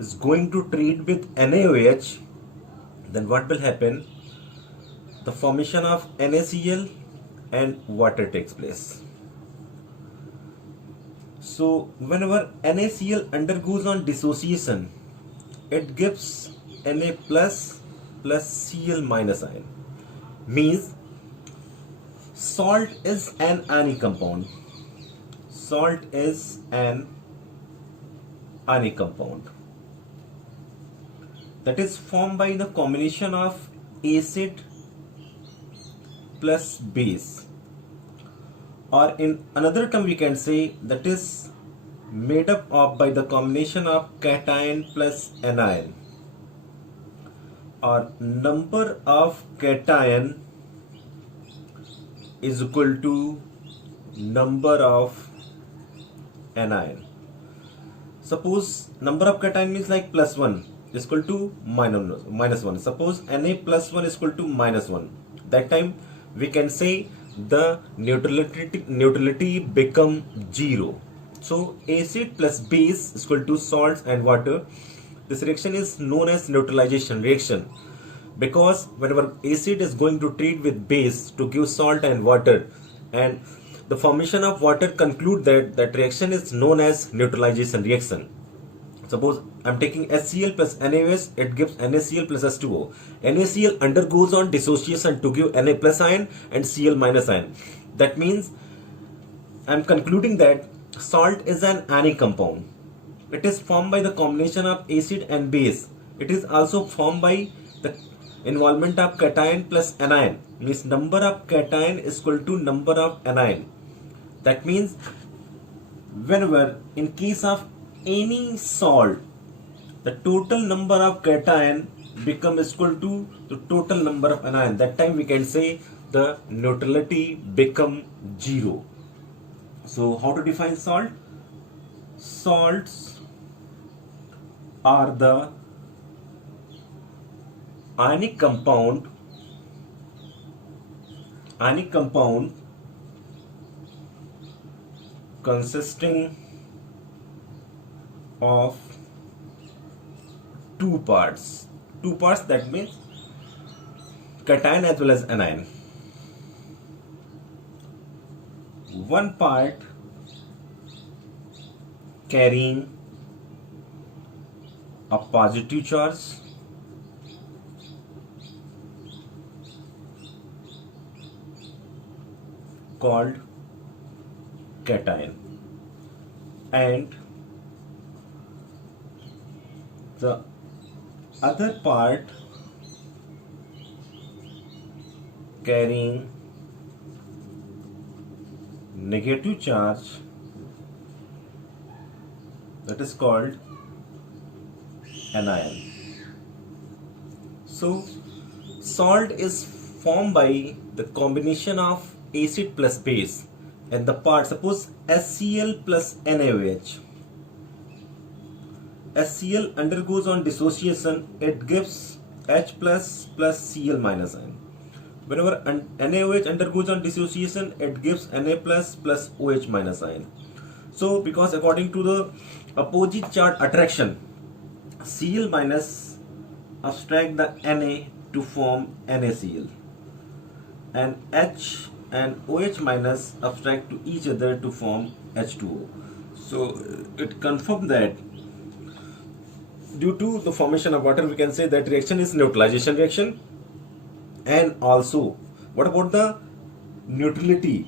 is going to treat with NaOH, then what will happen? The formation of NaCl and water takes place. So whenever NaCl undergoes on dissociation, it gives Na plus Cl minus ion. Means salt is an anionic compound. Salt is an anionic compound that is formed by the combination of acid plus base, or in another term we can say that is made up of by the combination of cation plus anion, or number of cation is equal to number of anion. Suppose number of cation means like plus 1 is equal to minus 1. Suppose Na plus 1 is equal to minus 1. That time we can say the neutrality become 0. So acid plus base is equal to salts and water. This reaction is known as neutralization reaction, because whenever acid is going to treat with base to give salt and water, and the formation of water conclude that reaction is known as neutralization reaction. Suppose I'm taking HCl plus NaOH, it gives NaCl plus H2O. NaCl undergoes on dissociation to give Na plus ion and Cl minus ion. That means I'm concluding that salt is an anionic compound. It is formed by the combination of acid and base. It is also formed by the involvement of cation plus anion. Means number of cation is equal to number of anion. That means whenever in case of any salt, the total number of cation becomes equal to the total number of anion. That time we can say the neutrality become 0. So how to define salt? Salts are the ionic compound consisting of two parts. That means cation as well as anion. One part carrying a positive charge called cation, and the other part carrying negative charge, that is called anion. So salt is formed by the combination of acid plus base, and the part, suppose HCl plus NaOH. HCl undergoes on dissociation, it gives H plus Cl minus ion. Whenever NaOH undergoes on dissociation, it gives Na plus OH minus ion. So because according to the opposite charge attraction, Cl minus abstract the Na to form NaCl, and H and OH minus abstract to each other to form H2O. So it confirms that due to the formation of water, we can say that reaction is neutralization reaction. And also, what about the neutrality?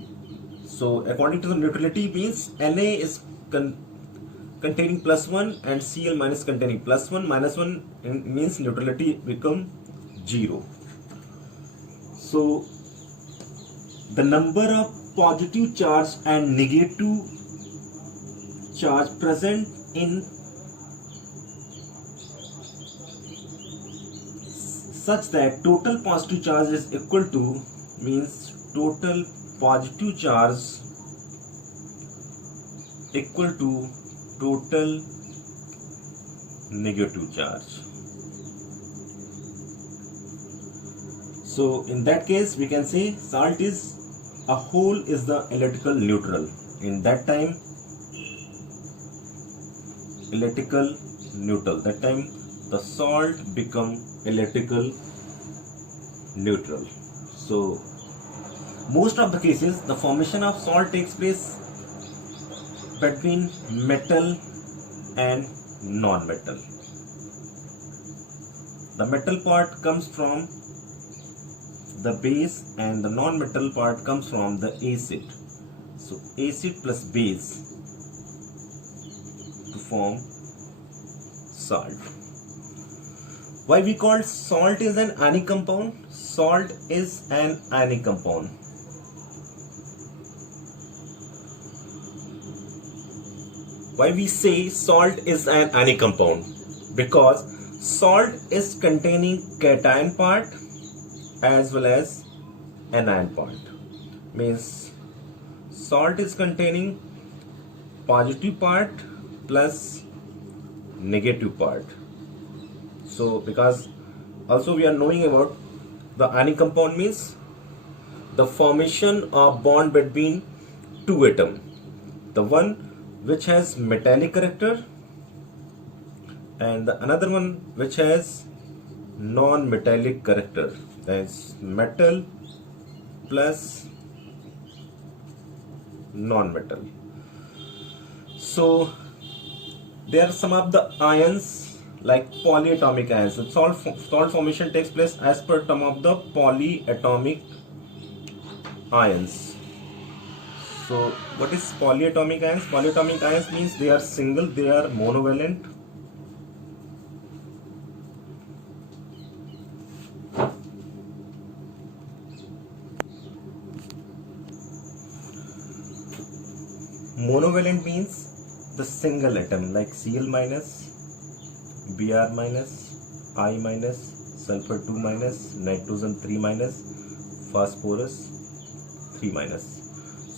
So according to the neutrality means Na is containing plus 1 and Cl minus containing plus 1, minus 1 means neutrality become 0. So the number of positive charge and negative charge present in such that total positive charge is equal to, means total positive charge equal to total negative charge. So in that case we can say salt is a whole is the electrical neutral. In that time electrical neutral. That time the salt become electrical neutral. So most of the cases the formation of salt takes place between metal and non-metal. The metal part comes from the base and the non-metal part comes from the acid. So acid plus base to form salt. Why we call salt is an ionic compound? Salt is an ionic compound. Why we say salt is an ionic compound? Because salt is containing cation part as well as anion part. Means salt is containing positive part plus negative part. So because also we are knowing about the ionic compound means the formation of bond between two atoms. The one which has metallic character and the another one which has non-metallic character. That's metal plus non-metal. So there are some of the ions like polyatomic ions. So salt formation takes place as per term of the polyatomic ions. So what is polyatomic ions? Polyatomic ions means they are single, they are monovalent. Monovalent means the single atom like Cl minus, Br minus, I minus, sulfur 2 minus, nitrogen 3 minus, phosphorus 3 minus.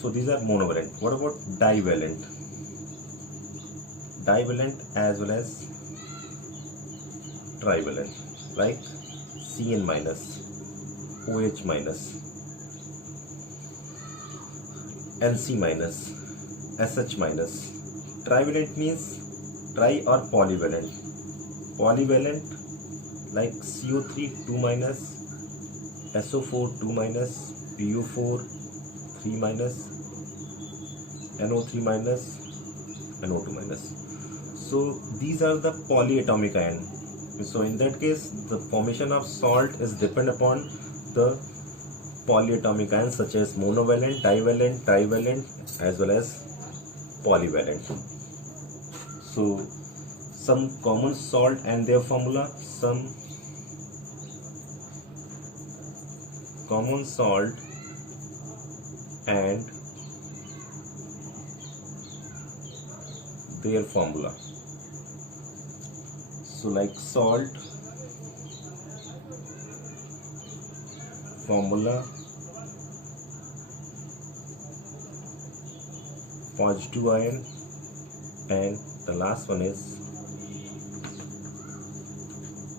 So these are monovalent. What about divalent? Divalent as well as trivalent like Cn minus, OH minus, Nc minus, SH minus. Trivalent means tri or polyvalent. Polyvalent like CO3 2 minus, SO4 2 minus, PO4 3 minus, NO3 minus, NO2 minus. So these are the polyatomic ion. So in that case the formation of salt is depend upon the polyatomic ions such as monovalent, divalent, trivalent as well as polyvalent. So some common salt and their formula. Some common salt and their formula. So like salt formula, positive ion, and the last one is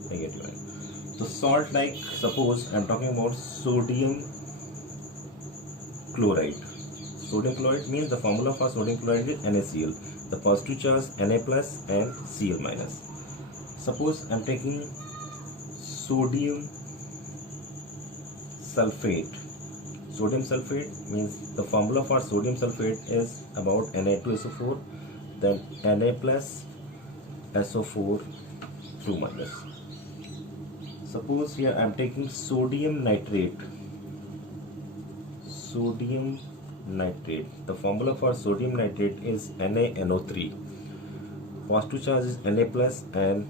negative ion. So salt, like suppose I am talking about sodium chloride. Sodium chloride means the formula for sodium chloride is NaCl. The positive charge Na plus and Cl minus. Suppose I am taking sodium sulfate. Sodium sulfate means the formula for sodium sulfate is about Na2SO4, then Na plus SO4 2 minus. Suppose here I am taking sodium nitrate. Sodium nitrate. The formula for sodium nitrate is NaNO3. Positive charge is Na plus and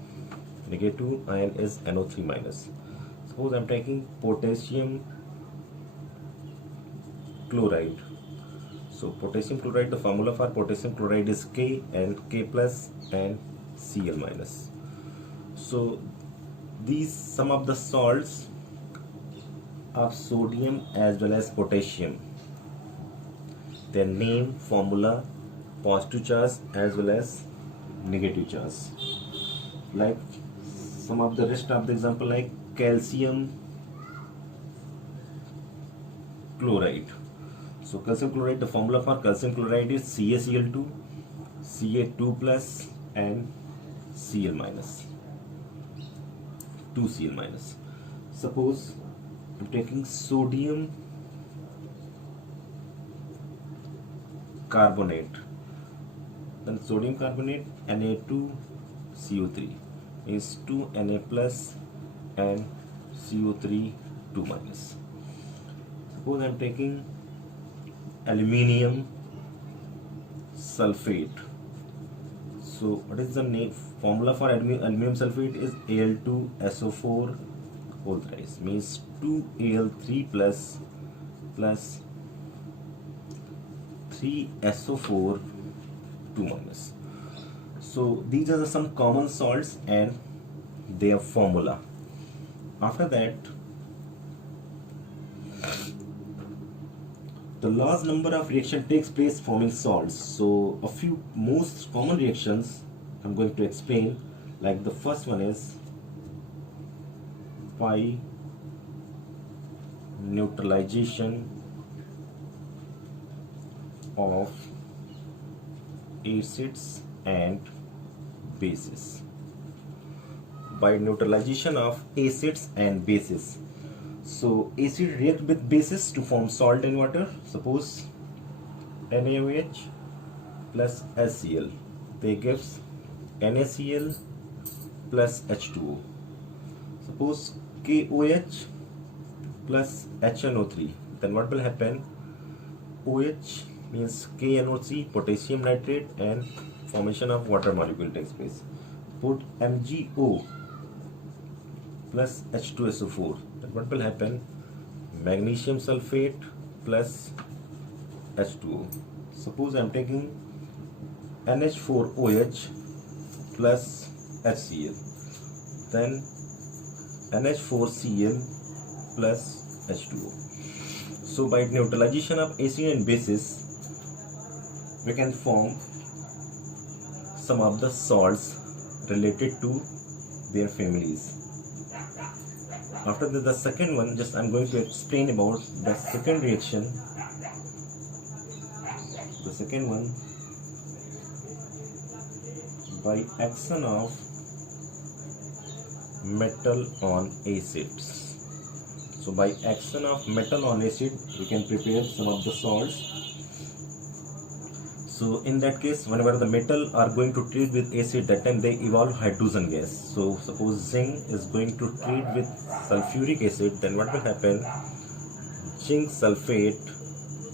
negative ion is NO3 minus. Suppose I am taking potassium chloride. So potassium chloride, the formula for potassium chloride is K and K plus and Cl minus. So these some of the salts of sodium as well as potassium. Their name, formula, positive charge as well as negative charge. Like some of the rest of the example like calcium chloride. So calcium chloride, the formula for calcium chloride is CaCl2, Ca2 plus and Cl minus, 2 Cl minus. Suppose I'm taking sodium carbonate, then sodium carbonate Na2CO3 is 2 Na plus and CO3 2 minus. Suppose I'm taking aluminium sulfate. So what is the name formula for aluminum sulfate is Al2SO4 whole thrice, means 2Al3 plus 3SO4 2 minus. So these are some common salts and their formula. After that, the large number of reaction takes place forming salts. So a few most common reactions I'm going to explain. Like the first one is by neutralization of acids and bases. By neutralization of acids and bases. So acid react with bases to form salt and water. Suppose NaOH plus HCl, they gives NaCl plus H2O. Suppose KOH plus HNO3, then what will happen? OH means KNO3, potassium nitrate, and formation of water molecule takes place. Put MgO plus H2SO4, then what will happen? Magnesium sulfate plus H2O. Suppose I am taking NH4OH plus HCl, then NH4Cl plus H2O. So by neutralization of acid and bases, we can form some of the salts related to their families. After that, the second one, just I'm going to explain about the second reaction. The second one, by action of metal on acids. So by action of metal on acid, we can prepare some of the salts. So in that case, whenever the metal are going to treat with acid, that time they evolve hydrogen gas. So suppose zinc is going to treat with sulfuric acid, then what will happen? Zinc sulfate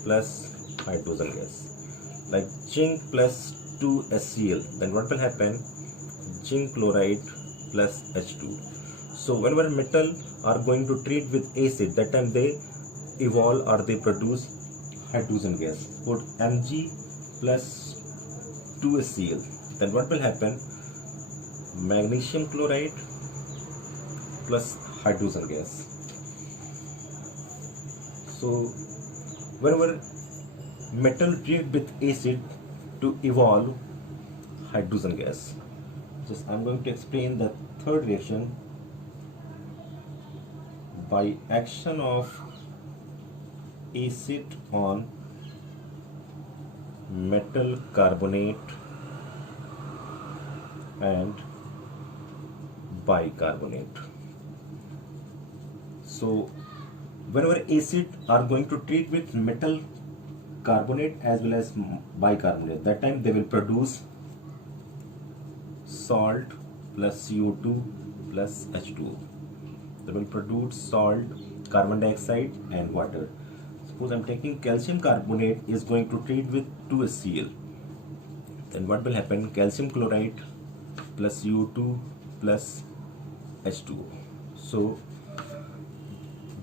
plus hydrogen gas. Like zinc plus 2HCl, then what will happen? Zinc chloride plus H2. So whenever metal are going to treat with acid, that time they evolve or they produce hydrogen gas. Put Mg plus 2HCl, then what will happen? Magnesium chloride plus hydrogen gas. So whenever metal treat with acid to evolve hydrogen gas. Just I'm going to explain the third reaction. By action of acid on metal carbonate and bicarbonate. So whenever acid are going to treat with metal carbonate as well as bicarbonate, that time they will produce salt plus CO2 plus H2O. They will produce salt, carbon dioxide and water. Suppose I am taking calcium carbonate is going to treat with 2HCl, then what will happen? Calcium chloride plus CO2 plus H2O. So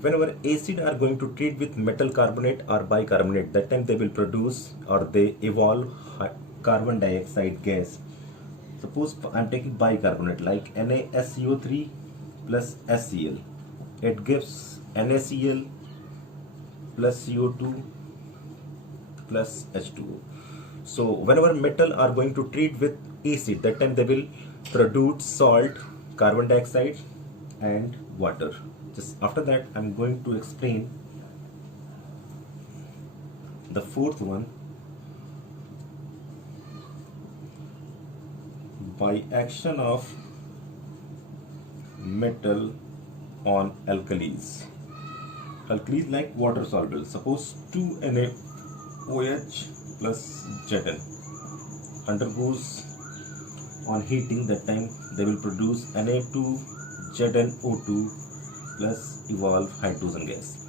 whenever acid are going to treat with metal carbonate or bicarbonate, that time they will produce or they evolve carbon dioxide gas. Suppose I am taking bicarbonate like NaSCO3 plus HCl, it gives NaCl plus CO2 plus H2O. So whenever metal are going to treat with acid, that time they will produce salt, carbon dioxide and water. Just after that, I'm going to explain the fourth one. by action of metal on alkalis. Alkalis like water soluble. Suppose 2NaOH plus Zn undergoes on heating, that time they will produce Na2ZnO2 plus evolve hydrogen gas.